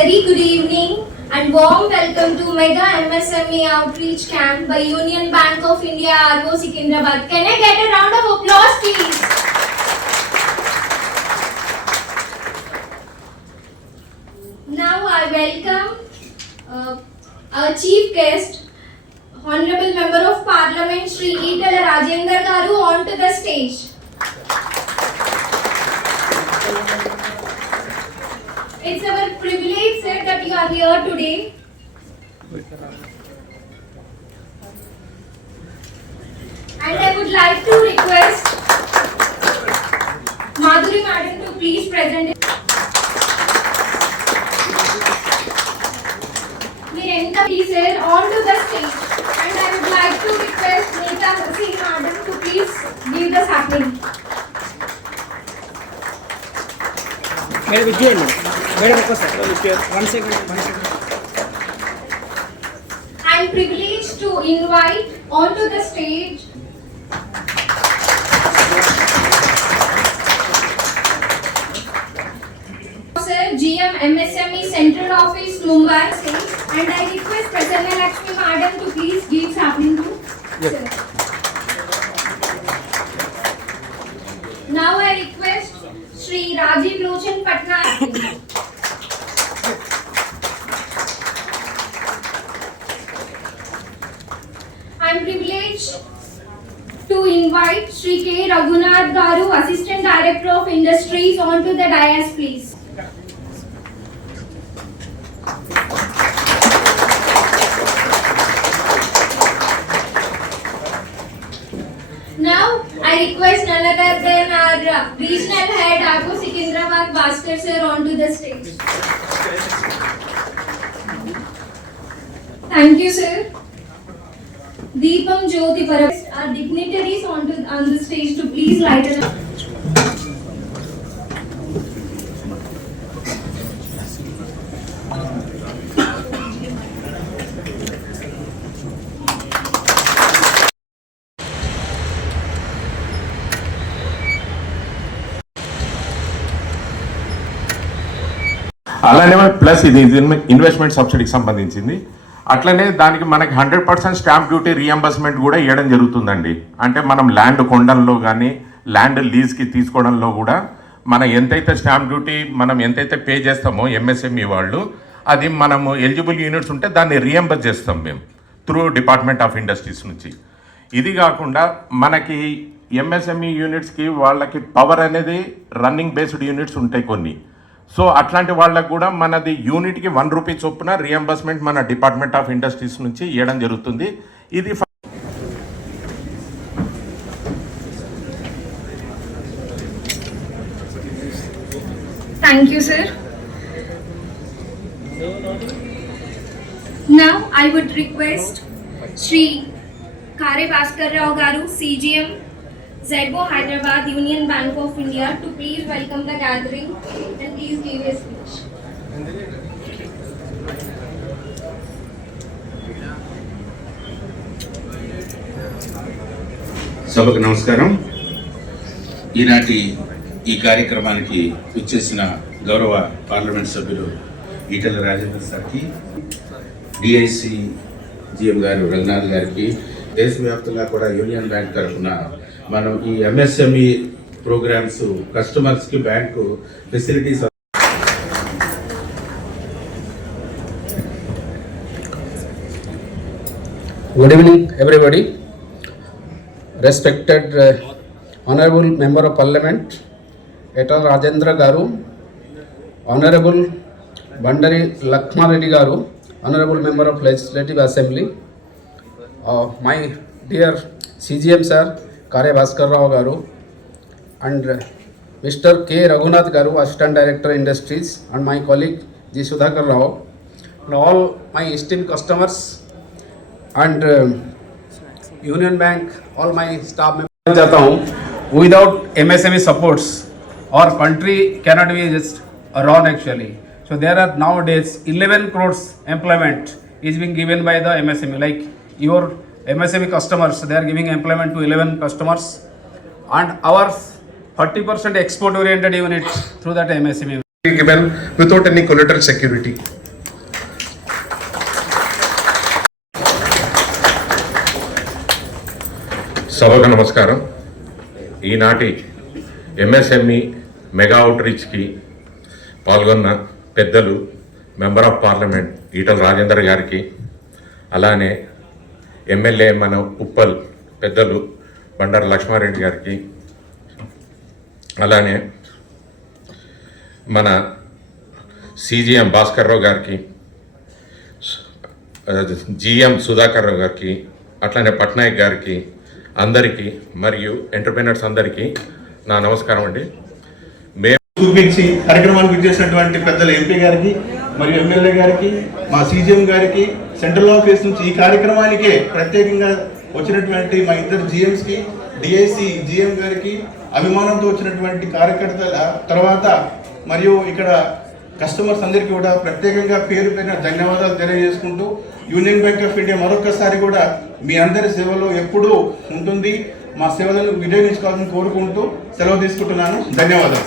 very good evening and warm welcome to Mega MSME Outreach Camp by Union Bank of India, RO Secunderabad. Can I get a round of applause, please? Now I welcome our chief guest, Honorable Member of Parliament, Shri Itala Rajendra Garu, onto the stage. It's our privilege, sir, that you are here today. And I would like to request Madhuri Madam to please present it. Virendra, please, sir, onto the stage. And I would like to request Neeta Haseen Madam to please give the sapling. One second. I am privileged to invite onto the stage Sir GM MSME Central Office Mumbai, and I request Prasanna Lakshmi Madam to please give sapling to Sir. Now I request Shri Rajiv Lochan Patnaik. I am privileged to invite Shri K. Raghunath Garu, Assistant Director of Industries, onto the dais, please. Now, I request none other than our Regional Head, RO Secunderabad, Bhaskar sir, onto the stage. Thank you, sir. Deepam Jyoti Parab, our dignitaries on the stage to please lighten up. అలానే ప్లస్ ఇది ఇన్వెస్ట్మెంట్ సబ్సిడీకి సంబంధించింది. అట్లనే దానికి మనకి 100% stamp duty reimbursement కూడా ఇవ్వడం జరుగుతుందండి. అంటే మనం ల్యాండ్ కొనడంలో కానీ ల్యాండ్ లీజ్కి తీసుకోవడంలో కూడా మనం ఎంతైతే స్టాంప్ డ్యూటీ మనం ఎంతైతే పే చేస్తామో ఎంఎస్ఎంఈ వాళ్ళు, అది మనము ఎలిజిబుల్ యూనిట్స్ ఉంటే దాన్ని రియంబర్స్ చేస్తాం మేము త్రూ డిపార్ట్మెంట్ ఆఫ్ ఇండస్ట్రీస్ నుంచి. ఇది కాకుండా మనకి ఎంఎస్ఎంఈ యూనిట్స్కి వాళ్ళకి పవర్ అనేది రన్నింగ్ బేస్డ్ యూనిట్స్ ఉంటాయి కొన్ని. సో అట్లాంటి వాళ్ళకు కూడా మనది యూనిట్కి 1 రూపీ చొప్పున రియంబర్స్మెంట్ మన డిపార్ట్మెంట్ ఆఫ్ ఇండస్ట్రీస్ నుంచి ఇవ్వడం జరుగుతుంది. ఇది Thank you, sir. Now I would request Shri Kare Bhaskar Rao Garu, CGM, ZBO Hyderabad, Union Bank of India, to please welcome the gathering and please give a speech. సభకు నమస్కారం. ఈనాటి ఈ కార్యక్రమానికి విచ్చేసిన గౌరవ పార్లమెంట్ సభ్యులు ఈటల రాజేంద్ర సార్కి, డిఐసి జిఎం గారు రఘునాథ్ గారికి, దేశవ్యాప్తంగా కూడా యూనియన్ బ్యాంక్ తరఫున మనం ఈ ఎంఎస్ఎంఈ ప్రోగ్రామ్స్ కస్టమర్స్కి bank facilities. Good evening, everybody. Respected Honorable Member of Parliament, Itala Rajendra Garu, Honorable Bandari Lakshma Reddy Garu, Honorable Member of Legislative Assembly, my dear CGM Sir, Kare Bhaskar Rao Garu, and Mr. K. Raghunath Garu, Assistant Director Industries, and my colleague G. Sudhakar Rao, and all my esteemed customers and Union Bank, all my staff members. चाहता हूँ, without MSME supports our country cannot be just run actually. So there are nowadays 11 crores employment is being given by the MSME. Like your MSME customers, they are giving employment to 11 customers, and our 30% export oriented unit through that MSME. given without any collateral security. సభకు నమస్కారం. ఈనాటి MSME mega అవుట్రీచ్కి పాల్గొన్న పెద్దలు member of parliament Etela రాజేందర్ గారికి, అలానే ఎమ్మెల్యే మన ఉప్పల్ పెద్దలు బండారు లక్ష్మారెడ్డి గారికి, అలానే మన సిజిఎం భాస్కర్రావు గారికి, జిఎం సుధాకర్ రావు గారికి, అట్లనే పట్నాయక్ గారికి, అందరికీ మరియు ఎంటర్ప్రెనర్స్ అందరికీ నా నమస్కారం అండి. చూపించి కార్యక్రమానికి విచ్చేసినటువంటి పెద్దల ఎంపీ గారికి మరియు ఎమ్మెల్యే గారికి, మా సీజీఎం గారికి, సెంట్రల్ ఆఫీస్ నుంచి ఈ కార్యక్రమానికే ప్రత్యేకంగా వచ్చినటువంటి మా ఇద్దరు జిఎంస్కి, డిఐసి జిఎం గారికి, అభిమానంతో వచ్చినటువంటి కార్యకర్తల తర్వాత మరియు ఇక్కడ కస్టమర్స్ అందరికీ కూడా ప్రత్యేకంగా పేరు పేరున ధన్యవాదాలు తెలియజేసుకుంటూ, యూనియన్ బ్యాంక్ ఆఫ్ ఇండియా మరొకసారి కూడా మీ అందరి సేవలో ఎప్పుడూ ఉంటుంది. మా సేవలను వినియోగించుకోవాలని కోరుకుంటూ సెలవు తీసుకుంటున్నాను. ధన్యవాదాలు.